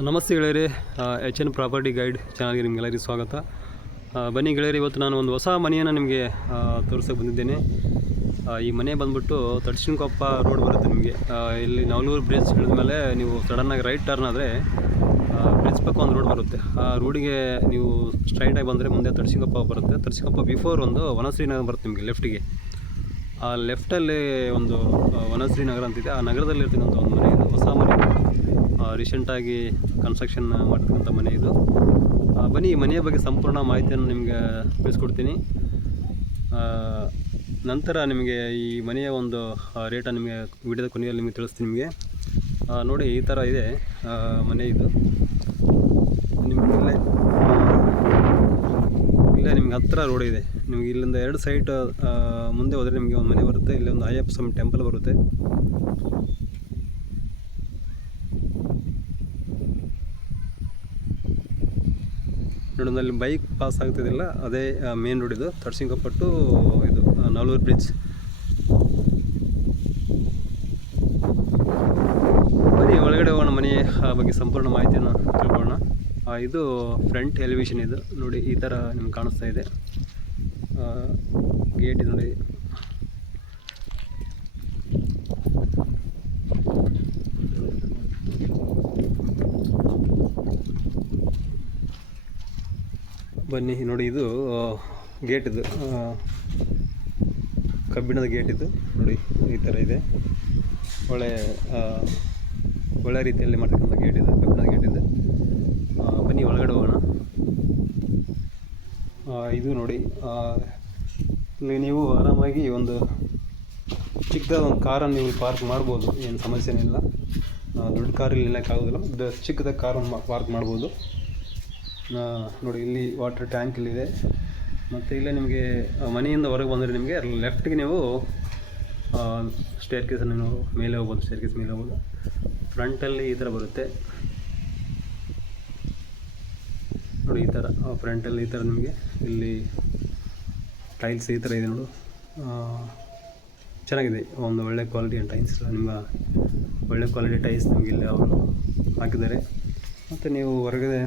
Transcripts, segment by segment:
ನಮಸ್ತೆ ಗೆಳೆಯರಿ, H N property guide ಚಾನಲ್ಗೆ ನಿಮಗೆಲ್ಲರಿಗೂ ಸ್ವಾಗತ. ಬನ್ನಿ ಗೆಳೆಯರಿ, ಇವತ್ತು ನಾನು ಒಂದು ಹೊಸ ಮನೆಯನ್ನು ನಿಮಗೆ ತೋರಿಸೋಕೆ ಬಂದಿದ್ದೇನೆ. ಈ ಮನೆ ಬಂದುಬಿಟ್ಟು ತಡ್ಸಿನಕೊಪ್ಪ ರೋಡ್ ಬರುತ್ತೆ ನಿಮಗೆ. ಇಲ್ಲಿ ನವಲೂರು ಬ್ರಿಡ್ಜ್ ಹಿಡಿದ ಮೇಲೆ ನೀವು ಸಡನ್ನಾಗಿ ರೈಟ್ ಟರ್ನ್ ಆದರೆ ಬ್ರಿಡ್ಜ್ ಪಕ್ಕ ಒಂದು ರೋಡ್ ಬರುತ್ತೆ. ಆ ರೋಡಿಗೆ ನೀವು ಸ್ಟ್ರೈಟಾಗಿ ಬಂದರೆ ಮುಂದೆ ತಡ್ಸಿನಕೊಪ್ಪ ಬರುತ್ತೆ. ತಡ್ಸಿನಕೊಪ್ಪ ಬಿಫೋರ್ ಒಂದು ವನಶ್ರೀ ನಗರ ಬರುತ್ತೆ ನಿಮಗೆ ಲೆಫ್ಟಿಗೆ. ಆ ಲೆಫ್ಟಲ್ಲಿ ಒಂದು ವನಶ್ರೀ ನಗರ ಅಂತಿದೆ. ಆ ನಗರದಲ್ಲಿರ್ತಕ್ಕಂಥ ಒಂದು ಮನೆ ಇದು, ಹೊಸ ಮನೆ, ರೀಸೆಂಟಾಗಿ ಕನ್ಸ್ಟ್ರಕ್ಷನ್ ಮಾಡ್ತಕ್ಕಂಥ ಮನೆ ಇದು. ಬನ್ನಿ, ಈ ಮನೆಯ ಬಗ್ಗೆ ಸಂಪೂರ್ಣ ಮಾಹಿತಿಯನ್ನು ನಿಮಗೆ ತಿಳಿಸ್ಕೊಡ್ತೀನಿ. ನಂತರ ನಿಮಗೆ ಈ ಮನೆಯ ಒಂದು ರೇಟನ್ನು ನಿಮಗೆ ವಿಡಿಯೋದ ಕೊನೆಯಲ್ಲಿ ನಿಮಗೆ ತಿಳಿಸ್ತೀನಿ. ನಿಮಗೆ ನೋಡಿ, ಈ ಥರ ಇದೆ ಮನೆ ಇದು. ನಿಮಗೆ ಇಲ್ಲೇ ನಿಮ್ಗೆ ಹತ್ತಿರ ರೋಡ್ ಇದೆ. ನಿಮಗೆ ಇಲ್ಲಿಂದ 2 ಸೈಟ್ ಮುಂದೆ ಹೋದರೆ ನಿಮಗೆ ಒಂದು ಮನೆ ಬರುತ್ತೆ. ಇಲ್ಲಿ ಒಂದು ಅಯ್ಯಪ್ಪ ಸ್ವಾಮಿ ಟೆಂಪಲ್ ಬರುತ್ತೆ. ನೋಡಿ, ಅಲ್ಲಿ ಬೈಕ್ ಪಾಸ್ ಆಗ್ತಿದ್ದಿಲ್ಲ, ಅದೇ ಮೇನ್ ರೋಡ್ ಇದು. ತಡ್ಸಿನಕೊಪ್ಪ ಟು ಇದು ನವಲೂರು ಬ್ರಿಡ್ಜ್. ಬನ್ನಿ ಒಳಗಡೆ ಹೋಗೋಣ, ಮನೆ ಬಗ್ಗೆ ಸಂಪೂರ್ಣ ಮಾಹಿತಿಯನ್ನು ತಿಳ್ಕೊಳ್ಳೋಣ. ಇದು ಫ್ರಂಟ್ ಎಲಿವೇಶನ್ ಇದು. ನೋಡಿ, ಈ ಥರ ನಿಮ್ಗೆ ಕಾಣಿಸ್ತಾ ಇದೆ. ಗೇಟ್ ಇದು ನೋಡಿ. ಬನ್ನಿ ನೋಡಿ, ಇದು ಗೇಟ್ ಇದು, ಕಬ್ಬಿಣದ ಗೇಟ್ ಇದು. ನೋಡಿ, ಈ ಥರ ಇದೆ. ಒಳ್ಳೆ ರೀತಿಯಲ್ಲಿ ಮಾಡ್ತಕ್ಕಂಥ ಗೇಟ್ ಇದೆ, ಕಬ್ಬಿಣದ ಗೇಟ್ ಇದೆ. ಬನ್ನಿ ಒಳಗಡೆ ಹೋಗೋಣ. ಇದು ನೋಡಿ, ಇಲ್ಲಿ ನೀವು ಆರಾಮಾಗಿ ಒಂದು ಚಿಕ್ಕದಾದ ಒಂದು ಕಾರನ್ನು ನೀವು ಪಾರ್ಕ್ ಮಾಡ್ಬೋದು, ಏನು ಸಮಸ್ಯೆನಿಲ್ಲ. ದೊಡ್ಡ ಕಾರಲ್ಲಿ ನಿಲ್ಲಕ್ಕಾಗೋದಿಲ್ಲ, ಚಿಕ್ಕದಾಗಿ ಕಾರನ್ನು ಪಾರ್ಕ್ ಮಾಡ್ಬೋದು. ನೋಡಿ, ಇಲ್ಲಿ ವಾಟರ್ ಟ್ಯಾಂಕ್ ಇಲ್ಲಿದೆ. ಮತ್ತು ಇಲ್ಲೇ ನಿಮಗೆ ಮನೆಯಿಂದ ಹೊರಗೆ ಬಂದರೆ ನಿಮಗೆ ಲೆಫ್ಟಿಗೆ ನೀವು ಸ್ಟೇರ್ ಕೇಸನ್ನು ನೀವು ಮೇಲೆ ಹೋಗ್ಬೋದು, ಸ್ಟೇರ್ ಕೇಸ್ ಮೇಲೆ ಹೋಗ್ಬೋದು. ಫ್ರಂಟಲ್ಲಿ ಈ ಥರ ಬರುತ್ತೆ ನೋಡಿ, ಈ ಥರ ಫ್ರಂಟಲ್ಲಿ ಈ ಥರ ನಿಮಗೆ ಇಲ್ಲಿ ಟೈಲ್ಸ್ ಈ ಥರ ಇದೆ ನೋಡು. ಚೆನ್ನಾಗಿದೆ, ಒಂದು ಒಳ್ಳೆ ಕ್ವಾಲಿಟಿಯ ಟೈಲ್ಸ್. ನಿಮ್ಮ ಒಳ್ಳೆ ಕ್ವಾಲಿಟಿ ಟೈಲ್ಸ್ ನಿಮಗೆ ಇಲ್ಲಿ ಅವರು ಹಾಕಿದ್ದಾರೆ. ಮತ್ತು ನೀವು ಹೊರಗಡೆ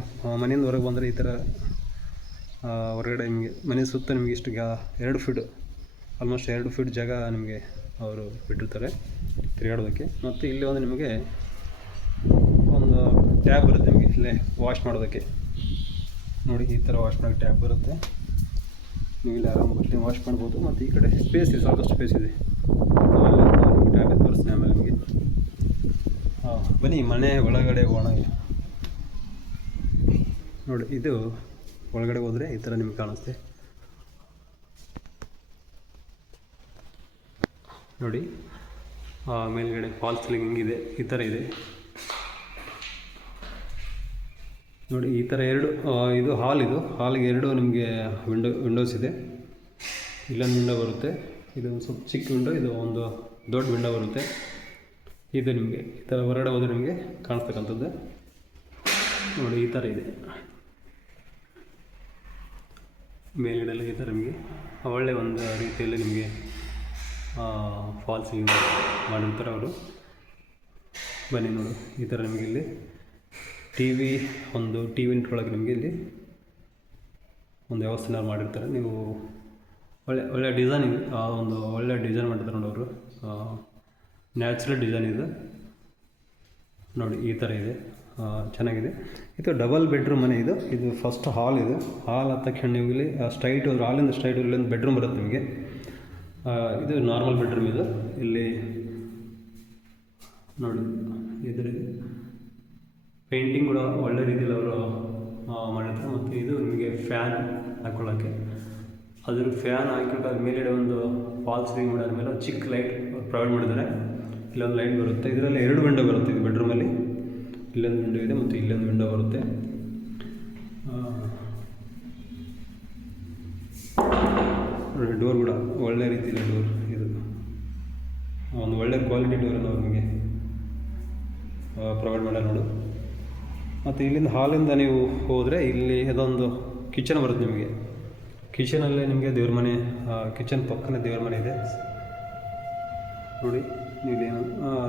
ಮನೆಯಿಂದ ಹೊರಗೆ ಬಂದರೆ ಈ ಥರ ಹೊರಗಡೆ ನಿಮಗೆ ಮನೆ ಸುತ್ತ ನಿಮಗೆ ಇಷ್ಟು 2 ಫೀಟ್, ಆಲ್ಮೋಸ್ಟ್ 2 ಫೀಟ್ ಜಾಗ ನಿಮಗೆ ಅವರು ಬಿಟ್ಟಿರ್ತಾರೆ ತಿರುಗಾಡೋದಕ್ಕೆ. ಮತ್ತು ಇಲ್ಲಿ ಒಂದು ನಿಮಗೆ ಒಂದು ಟ್ಯಾಬ್ ಬರುತ್ತೆ ನಿಮಗೆ ಇಲ್ಲೇ ವಾಶ್ ಮಾಡೋದಕ್ಕೆ. ನೋಡಿ, ಈ ಥರ ವಾಶ್ ಮಾಡೋಕ್ಕೆ ಟ್ಯಾಬ್ ಬರುತ್ತೆ. ನೀವು ಇಲ್ಲಿ ಆರಾಮಾಗಿ ವಾಶ್ ಮಾಡ್ಬೋದು. ಮತ್ತು ಈ ಕಡೆ ಸ್ಪೇಸ್ ಇದೆ, ಸಾಕಷ್ಟು ಸ್ಪೇಸ್ ಇದೆ. ಟ್ಯಾಬ್ ತೋರಿಸ್ತೀನಿ ಆಮೇಲೆ ನಿಮಗೆ. ಬನ್ನಿ ಮನೆ ಒಳಗಡೆ ಹೋಗೋಣ. ನೋಡಿ, ಇದು ಒಳಗಡೆ ಹೋದರೆ ಈ ಥರ ನಿಮ್ಗೆ ಕಾಣಿಸುತ್ತೆ. ನೋಡಿ, ಮೇಲ್ಗಡೆ ಫಾಲ್ಸ್ ಸೀಲಿಂಗ್ ಹಿಂಗಿದೆ, ಈ ಥರ ಇದೆ ನೋಡಿ. ಈ ಥರ 2 ಇದು ಹಾಲ್, ಇದು ಹಾಲಿಗೆ 2 ನಿಮಗೆ ವಿಂಡೋಸ್ ಇದೆ. ಇಲ್ಲೊಂದು ವಿಂಡೋ ಬರುತ್ತೆ, ಇದು ಸ್ವಲ್ಪ ಚಿಕ್ಕ ವಿಂಡೋ, ಇದು ಒಂದು ದೊಡ್ಡ ವಿಂಡೋ ಬರುತ್ತೆ. ಇದು ನಿಮಗೆ ಈ ಥರ ಹೊರಗಡೆ ಹೋದರೆ ನಿಮಗೆ ಕಾಣಿಸ್ತಕ್ಕಂಥದ್ದು. ನೋಡಿ, ಈ ಥರ ಇದೆ ಮೇಲ್ಗಡೆಲ್ಲ. ಈ ಥರ ನಿಮಗೆ ಒಳ್ಳೆ ಒಂದು ರೀತಿಯಲ್ಲಿ ನಿಮಗೆ ಫಾಲ್ಸಿಂಗ್ ಮಾಡಿರ್ತಾರೆ ಅವರು. ಬನ್ನಿ ನೋಡಿ, ಈ ಥರ ನಿಮಗೆ ಇಲ್ಲಿ ಒಂದು ಟಿ ವಿ ಇಂಟ್ರೊಳಗೆ ನಿಮಗೆ ಇಲ್ಲಿ ಒಂದು ವ್ಯವಸ್ಥೆನ ಮಾಡಿರ್ತಾರೆ. ನೀವು ಒಳ್ಳೆ ಡಿಸೈನ್ ಇದೆ, ಒಂದು ಒಳ್ಳೆ ಡಿಸೈನ್ ಮಾಡಿರ್ತಾರೆ ನೋಡಿ ಅವರು. ನ್ಯಾಚುರಲ್ ಡಿಸೈನ್ ಇದು ನೋಡಿ, ಈ ಥರ ಇದೆ, ಚೆನ್ನಾಗಿದೆ. ಇದು ಡಬಲ್ ಬೆಡ್ರೂಮ್ ಮನೆ ಇದು. ಇದು ಫಸ್ಟ್ ಹಾಲ್, ಇದು ಹಾಲ್ ಆದ ತಕ್ಷಣ ನೀವು ಇಲ್ಲಿ ಸ್ಟ್ರೈಟ್ ಹಾಲಿಂದ ಸ್ಟ್ರೈಟ್ ಇಲ್ಲೊಂದು ಬೆಡ್ರೂಮ್ ಬರುತ್ತೆ ನಿಮಗೆ. ಇದು ನಾರ್ಮಲ್ ಬೆಡ್ರೂಮ್ ಇದು. ಇಲ್ಲಿ ನೋಡಿ, ಇದ್ರ ಪೇಂಟಿಂಗ್ ಕೂಡ ಒಳ್ಳೆ ರೀತಿಯಲ್ಲಿ ಅವರು ಮಾಡಿರ್ತಾರೆ. ಮತ್ತು ಇದು ನಿಮಗೆ ಫ್ಯಾನ್ ಹಾಕ್ಕೊಳ್ಳೋಕ್ಕೆ, ಅದ್ರ ಫ್ಯಾನ್ ಹಾಕಿಬಿಟ್ಟು ಅದ್ರ ಮೇಲ್ಗಡೆ ಒಂದು ಫಾಲ್ಸ್ ಸೀಲಿಂಗ್ ಮಾಡೋದ್ರ ಮೇಲೆ ಒಂದು ಚಿಕ್ಕ ಲೈಟ್ ಪ್ರೊವೈಡ್ ಮಾಡಿದ್ದಾರೆ. ಇಲ್ಲೊಂದು ಲೈಟ್ ಬರುತ್ತೆ. ಇದರಲ್ಲಿ 2 ವಿಂಡೋ ಬರುತ್ತೆ ಇದು ಬೆಡ್ರೂಮಲ್ಲಿ. ಇಲ್ಲೊಂದು ವಿಂಡೋ ಇದೆ ಮತ್ತು ಇಲ್ಲೊಂದು ವಿಂಡೋ ಬರುತ್ತೆ. ಡೋರ್ ಕೂಡ ಒಳ್ಳೆ ರೀತಿಯಲ್ಲಿ ಡೋರ್ ಇದು, ಒಂದು ಒಳ್ಳೆ ಕ್ವಾಲಿಟಿ ಡೋರನ್ನು ಅವ್ರು ನಿಮಗೆ ಪ್ರೊವೈಡ್ ಮಾಡ್ಯಾರ ನೋಡು. ಮತ್ತು ಇಲ್ಲಿಂದ ಹಾಲಿಂದ ನೀವು ಹೋದರೆ ಇಲ್ಲಿ ಅದೊಂದು ಕಿಚನ್ ಬರುತ್ತೆ ನಿಮಗೆ. ಕಿಚನಲ್ಲೇ ನಿಮಗೆ ದೇವ್ರ ಮನೆ, ಕಿಚನ್ ಪಕ್ಕನೇ ದೇವ್ರ ಮನೆ ಇದೆ ನೋಡಿ. ನೀವೇನು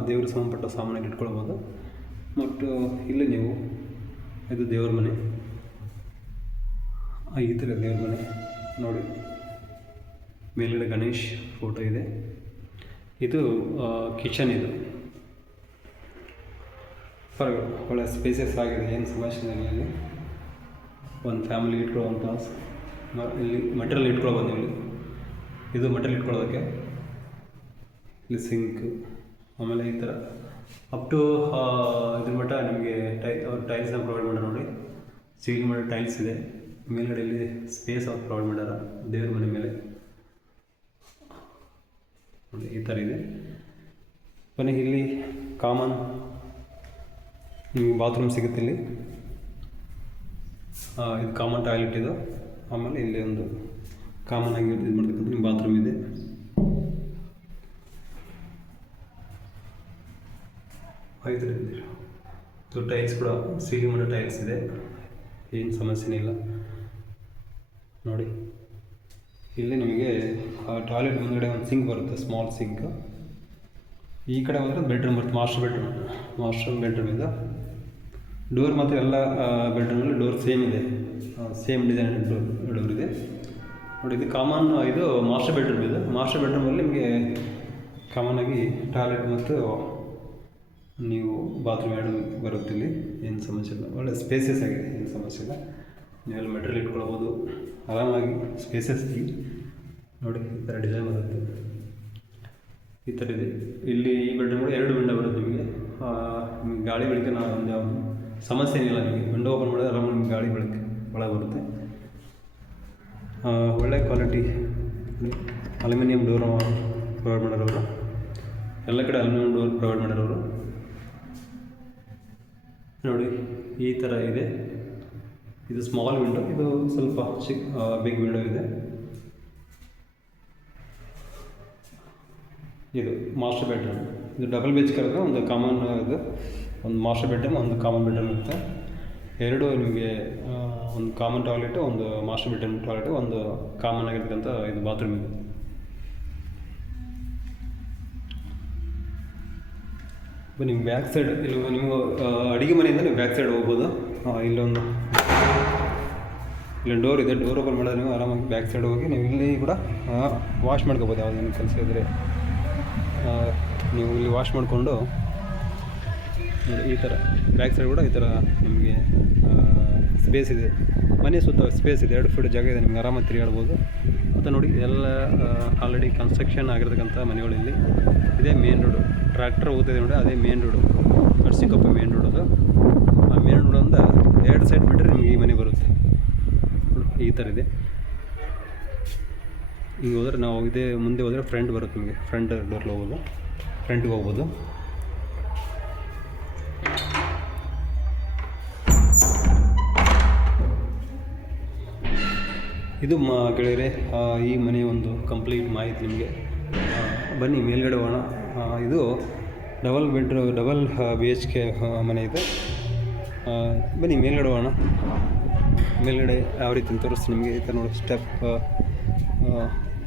ದೇವ್ರಿಗೆ ಸಂಬಂಧಪಟ್ಟ ಸಾಮಾನುಗಳು ಇಟ್ಕೊಳ್ಬೋದು. ಮತ್ತು ಇಲ್ಲಿ ನೀವು ಇದು ದೇವ್ರ ಮನೆ. ಈ ಥರ ದೇವ್ರ ಮನೆ ನೋಡಿ, ಮೇಲ್ಗಡೆ ಗಣೇಶ್ ಫೋಟೋ ಇದೆ. ಇದು ಕಿಚನ್. ಇದು ಪರವಾಗಿಲ್ಲ, ಒಳ್ಳೆ ಸ್ಪೇಸಸ್ ಆಗಿದೆ, ಏನು ಸಮಸ್ಯೆ ಇಲ್ಲ. ಇಲ್ಲಿ ಒಂದು ಫ್ಯಾಮಿಲಿ ಇಟ್ಕೊಳ್ಳೋವಂಥ ಇಲ್ಲಿ ಮಟೀರಿಯಲ್ ಇಟ್ಕೊಳ್ಬೋದು. ಇಲ್ಲಿ ಇದು ಮಟೀರಿಯಲ್ ಇಟ್ಕೊಳ್ಳೋದಕ್ಕೆ. ಇಲ್ಲಿ ಸಿಂಕ್, ಆಮೇಲೆ ಈ ಥರ ಅಪ್ ಟು ಇದ್ರ ಮಟ್ಟ ನಿಮಗೆ ಟೈಲ್ಸ್ನ ಪ್ರೊವೈಡ್ ಮಾಡ್ಯಾರ ನೋಡಿ. ಸೀಲಿಂಗ್ ಮಾಡೋ ಟೈಲ್ಸ್ ಇದೆ. ಮೇಲ್ಗಡೆ ಇಲ್ಲಿ ಸ್ಪೇಸ್ ಅವ್ರು ಪ್ರೊವೈಡ್ ಮಾಡ್ಯಾರ ದೇವ್ರ ಮನೆ ಮೇಲೆ ನೋಡಿ. ಈ ಥರ ಇದೆ. ಬನ್ನಿ, ಇಲ್ಲಿ ಕಾಮನ್ ನಿಮಗೆ ಬಾತ್ರೂಮ್ ಸಿಗುತ್ತೆ. ಇಲ್ಲಿ ಇದು ಕಾಮನ್ ಟಾಯ್ಲೆಟ್ ಇದು. ಆಮೇಲೆ ಇಲ್ಲಿ ಒಂದು ಕಾಮನ್ ಆಗಿ ಇದು ಮಾಡ್ತಕ್ಕಂಥ ನಿಮ್ಮ ಬಾತ್ರೂಮ್ ಇದೆ. ಇದು ಟೈಲ್ಸ್ ಕೂಡ ಸೀಲಿಂಗ್ ಮಾಡೋ ಟೈಲ್ಸ್ ಇದೆ, ಏನು ಸಮಸ್ಯೆನೇ ಇಲ್ಲ ನೋಡಿ. ಇಲ್ಲಿ ನಿಮಗೆ ಟಾಯ್ಲೆಟ್ ಮುಂದುಗಡೆ ಒಂದು ಸಿಂಕ್ ಬರುತ್ತೆ, ಸ್ಮಾಲ್ ಸಿಂಕ್. ಈ ಕಡೆ ಹೋದರೆ ಬೆಡ್ರೂಮ್ ಬರುತ್ತೆ, ಮಾಸ್ಟರ್ ಬೆಡ್ರೂಮ್ ಇದೆ. ಡೋರ್ ಮಾತ್ರ ಎಲ್ಲ ಬೆಡ್ರೂಮಲ್ಲಿ ಡೋರ್ ಸೇಮ್ ಇದೆ, ಸೇಮ್ ಡಿಸೈನ್ ಡೋರ್ ಇದೆ ನೋಡಿ. ಇದು ಕಾಮನ್, ಇದು ಮಾಸ್ಟರ್ ಬೆಡ್ರೂಮ್ ಇದೆ. ಮಾಸ್ಟರ್ ಬೆಡ್ರೂಮಲ್ಲಿ ನಿಮಗೆ ಕಾಮನ್ನಾಗಿ ಟಾಯ್ಲೆಟ್ ಮತ್ತು ನೀವು ಬಾತ್ರೂಮ್ ಎರಡು ಬರುತ್ತೆ. ಇಲ್ಲಿ ಏನು ಸಮಸ್ಯೆ ಇಲ್ಲ, ಒಳ್ಳೆ ಸ್ಪೇಸಸ್ ಆಗಿದೆ, ಏನು ಸಮಸ್ಯೆ ಇಲ್ಲ. ನೀವೆಲ್ಲ ಮೆಟೀರಿಯಲ್ ಇಟ್ಕೊಳ್ಬೋದು ಆರಾಮಾಗಿ, ಸ್ಪೇಸಸ್ ನೋಡಿ. ಈ ಥರ ಡಿಸೈನ್ ಬರುತ್ತೆ, ಈ ಥರ ಇದೆ. ಇಲ್ಲಿ ಈ ಬೆಡ್ರೂಮ್ ಕೂಡ 2 ವಿಂಡೋ ಬರುತ್ತೆ ನಿಮಗೆ. ಗಾಳಿ ಬೆಳಕಿನ ಒಂದು ಯಾವುದು ಸಮಸ್ಯೆ ಏನಿಲ್ಲ ನಿಮಗೆ. ವಿಂಡೋ ಓಪನ್ ಮಾಡಿದ್ರೆ ಆರಾಮಾಗಿ ನಿಮಗೆ ಗಾಳಿ ಬೆಳಕು ಒಳಗೆ ಬರುತ್ತೆ. ಒಳ್ಳೆ ಕ್ವಾಲಿಟಿ ಅಲ್ಯೂಮಿನಿಯಂ ಡೋರ್ ಪ್ರೊವೈಡ್ ಮಾಡೋರವರು, ಎಲ್ಲ ಕಡೆ ಅಲ್ಯೂಮಿನಿಯಂ ಡೋರ್ ಪ್ರೊವೈಡ್ ಮಾಡೋರವರು ನೋಡಿ. ಈ ಥರ ಇದೆ. ಇದು ಸ್ಮಾಲ್ ವಿಂಡೋ, ಇದು ಸ್ವಲ್ಪ ಬಿಗ್ ವಿಂಡೋ ಇದೆ. ಇದು ಮಾಸ್ಟರ್ ಬೆಡ್ರೂಮ್. ಇದು ಡಬಲ್ ಬೆಚ್ ಕರೆದು ಒಂದು ಕಾಮನ್, ಇದು ಒಂದು ಮಾಸ್ಟರ್ ಬೆಡ್ರೂಮ್, ಒಂದು ಕಾಮನ್ ಬೆಡ್ರೂಮ್ ಇರುತ್ತೆ. ಎರಡು ನಿಮಗೆ ಒಂದು ಕಾಮನ್ ಟಾಯ್ಲೆಟು, ಒಂದು ಮಾಸ್ಟರ್ ಬೆಡ್ರೂಮ್ ಟಾಯ್ಲೆಟು, ಒಂದು ಕಾಮನ್ ಆಗಿರ್ತಕ್ಕಂಥ ಇದು ಬಾತ್ರೂಮ್ ಇದೆ. ನಿಮ್ಮ ಬ್ಯಾಕ್ ಸೈಡ್ ಇಲ್ಲಿ ನೀವು ಅಡುಗೆ ಮನೆಯಿಂದ ನೀವು ಬ್ಯಾಕ್ ಸೈಡ್ ಹೋಗ್ಬೋದು. ಇಲ್ಲೊಂದು ಡೋರ್ ಇದೆ. ಡೋರ್ ಓಪನ್ ಮಾಡಿದ್ರೆ ನೀವು ಆರಾಮಾಗಿ ಬ್ಯಾಕ್ ಸೈಡ್ ಹೋಗಿ ನೀವು ಇಲ್ಲಿ ಕೂಡ ವಾಶ್ ಮಾಡ್ಕೋಬೋದು. ಯಾವುದೇನು ಕೆಲಸ ಇದ್ದರೆ ನೀವು ಇಲ್ಲಿ ವಾಶ್ ಮಾಡಿಕೊಂಡು ಈ ಥರ ಬ್ಯಾಕ್ ಸೈಡ್ ಕೂಡ ಈ ಥರ ನಿಮಗೆ ಸ್ಪೇಸ್ ಇದೆ. ಮನೆ ಸುತ್ತ ಸ್ಪೇಸ್ ಇದೆ, 2 ಫೀಟ್ ಜಾಗ ಇದೆ, ನಿಮ್ಗೆ ಆರಾಮಾಗಿ ತಿರುಗಾಡ್ಬೋದು. ಮತ್ತು ನೋಡಿ, ಎಲ್ಲ ಆಲ್ರೆಡಿ ಕನ್ಸ್ಟ್ರಕ್ಷನ್ ಆಗಿರ್ತಕ್ಕಂಥ ಮನೆಗಳಲ್ಲಿ. ಇದೇ ಮೇನ್ ರೋಡು, ಟ್ರ್ಯಾಕ್ಟರ್ ಹೋಗ್ತಿದೆ ನೋಡಿ, ಅದೇ ಮೇನ್ ರೋಡು, ಕಡ್ಸಿಕೊಪ್ಪ ಮೇನ್ ರೋಡ್. ಅದು ಆ ಮೇನ್ ರೋಡಿಂದ 2 ಸೈಡ್ ಬಿಟ್ಟರೆ ನಿಮಗೆ ಈ ಮನೆ ಬರುತ್ತೆ. ಈ ಥರ ಇದೆ. ಹಿಂಗೆ ಹೋದರೆ ನಾವು ಇದೇ ಮುಂದೆ ಹೋದರೆ ಫ್ರಂಟ್ ಬರುತ್ತೆ ನಿಮಗೆ. ಫ್ರಂಟ್ ಡೋರ್ಲಿ ಹೋಗ್ಬೋದು, ಫ್ರಂಟಿಗೆ ಹೋಗ್ಬೋದು. ಇದು ಗೆಳೆಯರೆ ಈ ಮನೆ ಒಂದು ಕಂಪ್ಲೀಟ್ ಮಾಹಿತಿ ನಿಮಗೆ. ಬನ್ನಿ ಮೇಲ್ಗಡೆ ಹೋಗೋಣ. ಇದು ಡಬಲ್ BHK ಮನೆ ಇದೆ. ಬನ್ನಿ ಮೇಲ್ಗಡೆ ಹೋಗೋಣ. ಮೇಲ್ಗಡೆ ಯಾವ ರೀತಿ ಅಂತ ತೋರಿಸ್ತೀನಿ ನಿಮಗೆ. ಈ ಥರ ನೋಡಿ, ಸ್ಟೆಪ್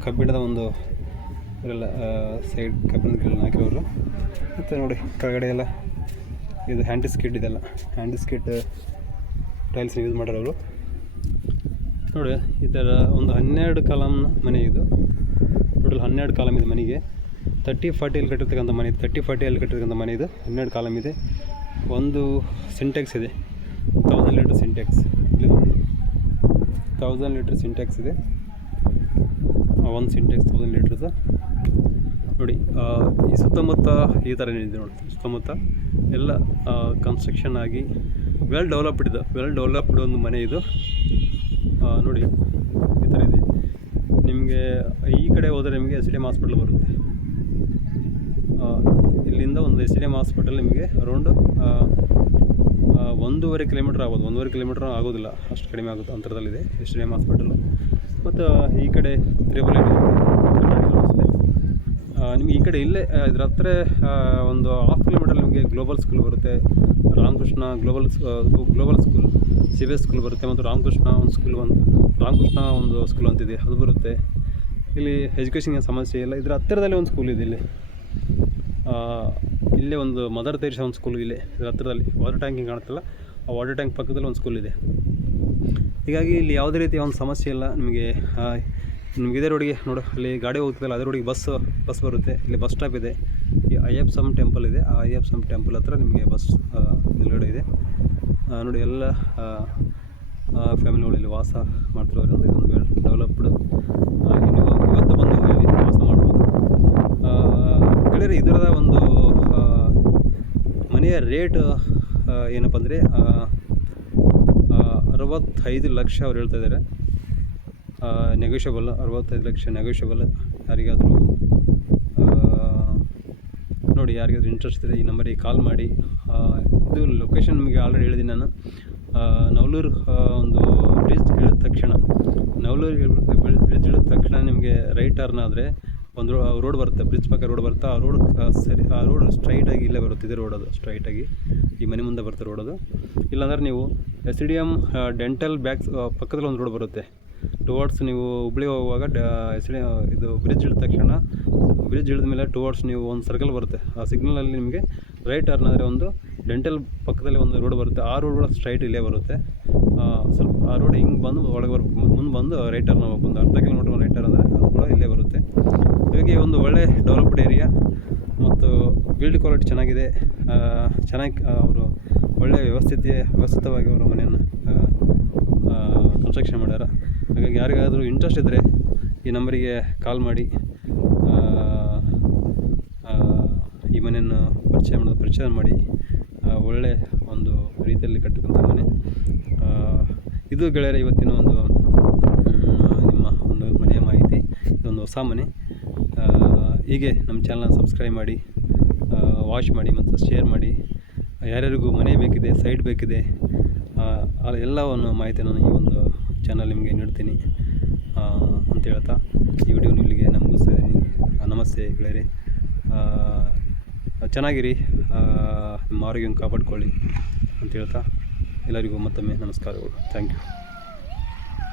ಕಬ್ಬಿಣದ ಒಂದು ಎಲ್ಲ ಸೈಡ್ ಕಬ್ಬಿಣದ ಗ್ರಿಲ್ ಹಾಕಿರೋರು. ಮತ್ತು ನೋಡಿ ಕೆಳಗಡೆ ಎಲ್ಲ ಇದು ಹ್ಯಾಂಡಿಸ್ಕಿಟ್, ಇದೆಲ್ಲ ಹ್ಯಾಂಡಿಸ್ಕಿಟ್ ಟೈಲ್ಸ್ ಯೂಸ್ ಮಾಡೋರು ನೋಡಿ. ಈ ಥರ ಒಂದು 12 ಕಾಲಮ್ನ ಮನೆ ಇದು. ಟೋಟಲ್ 12 ಕಾಲಮ್ ಇದೆ ಮನೆಗೆ. 30-40 ಕಟ್ಟಿರ್ತಕ್ಕಂಥ ಮನೆ, 30-40 ಕಟ್ಟಿರ್ತಕ್ಕಂಥ ಮನೆ ಇದು. 12 ಕಾಲಮ್ ಇದೆ. ಒಂದು ಸಿಂಟೆಕ್ಸ್ ಇದೆ, 1000 ಲೀಟರ್ ಸಿಂಟೆಕ್ಸ್. ಇಲ್ಲಿ ನೋಡಿ, 1000 ಲೀಟರ್ ಸಿಂಟೆಕ್ಸ್ ಇದೆ. ಒಂದು ಸಿಂಟೆಕ್ಸ್ 1000 ಲೀಟ್ರದ್ದು ನೋಡಿ. ಈ ಸುತ್ತಮುತ್ತ ಈ ಥರ ಇದೆ ನೋಡಿ. ಸುತ್ತಮುತ್ತ ಎಲ್ಲ ಕನ್ಸ್ಟ್ರಕ್ಷನ್ ಆಗಿ ವೆಲ್ ಡೆವಲಪ್ಡ್ ಒಂದು ಮನೆ ಇದು ನೋಡಿ. ಈ ಥರ ಇದೆ. ನಿಮಗೆ ಈ ಕಡೆ ಹೋದರೆ ನಿಮಗೆ SDM ಹಾಸ್ಪಿಟಲ್ ಬರುತ್ತೆ. ಇಲ್ಲಿಂದ ಒಂದು SDM ಹಾಸ್ಪಿಟಲ್ ನಿಮಗೆ ಅರೌಂಡು 1.5 ಕಿಲೋಮೀಟ್ರ್ ಆಗ್ಬೋದು. 1.5 ಕಿಲೋಮೀಟ್ರ್ ಆಗೋದಿಲ್ಲ, ಅಷ್ಟು ಕಡಿಮೆ ಆಗುತ್ತೆ ಅಂತರದಲ್ಲಿದೆ SDM ಹಾಸ್ಪಿಟಲ್. ಮತ್ತು ಈ ಕಡೆ ತ್ರಿಬಲ್ ನಿಮ್ಗೆ ಈ ಕಡೆ ಇಲ್ಲೇ ಇದ್ರ ಹತ್ರ ಒಂದು 1/2 ಕಿಲೋಮೀಟರ್ ನಿಮಗೆ ಗ್ಲೋಬಲ್ ಸ್ಕೂಲ್ ಬರುತ್ತೆ. Ramakrishna global school, CBS school ಬರುತ್ತೆ. ಮತ್ತು ರಾಮಕೃಷ್ಣ ಒಂದು ಸ್ಕೂಲ್ ಅಂತಿದೆ, ಅದು ಬರುತ್ತೆ. ಇಲ್ಲಿ ಎಜುಕೇಷನ್ಗೆ ಸಮಸ್ಯೆ ಇಲ್ಲ. ಇದರ ಹತ್ತಿರದಲ್ಲಿ ಒಂದು ಸ್ಕೂಲ್ ಇದೆ. ಇಲ್ಲೇ ಒಂದು ಮದರ್ ತೆರೇಸಾ ಒಂದು ಸ್ಕೂಲ್ ಇದೆ ಇದರ ಹತ್ತಿರದಲ್ಲಿ. ವಾಟರ್ ಟ್ಯಾಂಕಿಂಗ್ ಕಾಣುತ್ತಲ್ಲ, ಆ ವಾಟರ್ ಟ್ಯಾಂಕ್ ಪಕ್ಕದಲ್ಲಿ ಒಂದು ಸ್ಕೂಲ್ ಇದೆ. ಹೀಗಾಗಿ ಇಲ್ಲಿ ಯಾವುದೇ ರೀತಿಯ ಒಂದು ಸಮಸ್ಯೆ ಇಲ್ಲ ನಿಮಗೆ. ಇದೇ ರೋಡಿಗೆ ನೋಡು, ಅಲ್ಲಿ ಗಾಡಿ ಹೋಗ್ತದಲ್ಲ ಅದೇ ರೋಡಿಗೆ ಬಸ್ ಬರುತ್ತೆ. ಇಲ್ಲಿ ಬಸ್ ಸ್ಟಾಪ್ ಇದೆ. ಈ ಅಯ್ಯಪ್ಪ ಟೆಂಪಲ್ ಇದೆ. ಆ ಅಯ್ಯಪ್ಪ ಟೆಂಪಲ್ ಹತ್ರ ನಿಮಗೆ ಬಸ್ ನಿಲುಗಡೆ ಇದೆ. ನೋಡಿ, ಎಲ್ಲ ಫ್ಯಾಮಿಲಿಗಳು ಇಲ್ಲಿ ವಾಸ ಮಾಡ್ತಿರೋದ್ರಿಂದ ಇದೊಂದು ವೆಲ್ ಡೆವಲಪ್ಡ್. ನೀವು ಇವತ್ತು ಬಂದು ಇಲ್ಲಿ ವಾಸ ಮಾಡ್ಬೋದು. ಗೆಳೆಯರೆ, ಇದರದ ಒಂದು ಮನೆಯ ರೇಟ್ ಏನಪ್ಪ ಅಂದರೆ 65 ಲಕ್ಷ ಅವ್ರು ಹೇಳ್ತಾ ಇದ್ದಾರೆ. Negotiable, 65 lakh negotiable. ಯಾರಿಗಾದರೂ ನೋಡಿ, ಯಾರಿಗಾದ್ರೂ ಇಂಟ್ರೆಸ್ಟ್ ಇದೆ ಈ ನಂಬರಿಗೆ ಕಾಲ್ ಮಾಡಿ. ಇದು ಲೊಕೇಶನ್ ನಿಮಗೆ ಆಲ್ರೆಡಿ ಹೇಳಿದ್ದೀನಿ ನಾನು. ನವಲೂರು ಒಂದು ಬ್ರಿಡ್ಜ್ ಇಳಿದ ತಕ್ಷಣ, ಬ್ರಿಡ್ಜ್ ಇಳಿದ ತಕ್ಷಣ ನಿಮಗೆ ರೈಟ್ ಟರ್ನ್ ಆದರೆ ಒಂದು ರೋಡ್ ಬರುತ್ತೆ, ಬ್ರಿಡ್ಜ್ ಪಕ್ಕ ರೋಡ್ ಬರುತ್ತೆ. ಆ ರೋಡ್ ಸ್ಟ್ರೈಟಾಗಿ ಇಲ್ಲೇ ಬರುತ್ತೆ. ಇದೇ ರೋಡ್ ಅದು ಸ್ಟ್ರೈಟಾಗಿ ಈ ಮನೆ ಮುಂದೆ ಬರುತ್ತೆ ರೋಡ್ ಅದು. ಇಲ್ಲಾಂದ್ರೆ ನೀವು SDM ಡೆಂಟಲ್ ಬ್ಯಾಗ್ಸ್ ಪಕ್ಕದಲ್ಲಿ ಒಂದು ರೋಡ್ ಬರುತ್ತೆ. ಟುವರ್ಡ್ಸ್ ನೀವು ಹುಬ್ಳಿ ಹೋಗುವಾಗ ಇದು ಬ್ರಿಡ್ಜ್ ಇಳಿದ ತಕ್ಷಣ, ಬ್ರಿಡ್ಜ್ ಇಳಿದ ಮೇಲೆ ಟುವರ್ಡ್ಸ್ ನೀವು ಒಂದು ಸರ್ಕಲ್ ಬರುತ್ತೆ. ಆ ಸಿಗ್ನಲಲ್ಲಿ ನಿಮಗೆ ರೈಟ್ ಟರ್ನ್ ಆದರೆ ಒಂದು ಡೆಂಟಲ್ ಪಕ್ಕದಲ್ಲಿ ಒಂದು ರೋಡ್ ಬರುತ್ತೆ. ಆ ರೋಡ್ ಕೂಡ ಸ್ಟ್ರೈಟ್ ಇಲ್ಲೇ ಬರುತ್ತೆ. ಸ್ವಲ್ಪ ಆ ರೋಡ್ ಹಿಂಗೆ ಬಂದು ಒಳಗೆ ಬರ್ಬೇಕು, ಮುಂದೆ ಬಂದು ರೈಟ್ ಟರ್ನ್ ಹೋಗ್ಬೇಕು. ಒಂದು ಅರ್ಧ ಕಿಲೋಮೀಟರ್ ರೈಟ್ ಟರ್ನ್ ಅಂದರೆ ಅದು ಕೂಡ ಇಲ್ಲೇ ಬರುತ್ತೆ. ಹೀಗಾಗಿ ಒಂದು ಒಳ್ಳೆ ಡೆವಲಪ್ಡ್ ಏರಿಯಾ ಮತ್ತು ಬಿಲ್ಡ್ ಕ್ವಾಲಿಟಿ ಚೆನ್ನಾಗಿದೆ. ಚೆನ್ನಾಗಿ ಅವರು ಒಳ್ಳೆಯ ವ್ಯವಸ್ಥಿತವಾಗಿ ಅವರ ಮನೆಯನ್ನು ಕನ್ಸ್ಟ್ರಕ್ಷನ್ ಮಾಡ್ಯಾರ. ಹಾಗಾಗಿ ಯಾರಿಗಾದರೂ ಇಂಟ್ರೆಸ್ಟ್ ಇದ್ದರೆ ಈ ನಂಬರಿಗೆ ಕಾಲ್ ಮಾಡಿ ಈ ಮನೆಯನ್ನು ಪರಿಚಯ ಮಾಡಿ ಒಳ್ಳೆ ಒಂದು ರೀತಿಯಲ್ಲಿ ಕಟ್ಟುವಂಥ ಮನೆ ಇದು. ಗೆಳೆಯರೆ, ಇವತ್ತಿನ ಒಂದು ನಿಮ್ಮ ಒಂದು ಮನೆಯ ಮಾಹಿತಿ. ಇದೊಂದು ಹೊಸ ಮನೆ. ಹೀಗೆ ನಮ್ಮ ಚಾನಲ್ನ ಸಬ್ಸ್ಕ್ರೈಬ್ ಮಾಡಿ, ವಾಚ್ ಮಾಡಿ ಮತ್ತು ಶೇರ್ ಮಾಡಿ. ಯಾರ್ಯಾರಿಗೂ ಮನೆ ಬೇಕಿದೆ, ಸೈಟ್ ಬೇಕಿದೆ, ಎಲ್ಲವನ್ನು ಮಾಹಿತಿ ನಾನು ಈ ಒಂದು ಚಾನಲ್ ನಿಮಗೆ ನೀಡ್ತೀನಿ ಅಂತ ಹೇಳ್ತಾ ಈ ವಿಡಿಯೋನ ಇಲ್ಲಿಗೆ ನಾನು ಮುಗಿಸ್ತಾ ಇದ್ದೀನಿ. ನಮಸ್ತೆ ಗೆಳೆಯರೆ, ಚೆನ್ನಾಗಿರಿ, ನಿಮ್ಮ ಆರೋಗ್ಯವನ್ನು ಕಾಪಾಡ್ಕೊಳ್ಳಿ ಅಂತ ಹೇಳ್ತಾ ಎಲ್ಲರಿಗೂ ಮತ್ತೊಮ್ಮೆ ನಮಸ್ಕಾರಗಳು. Thank you.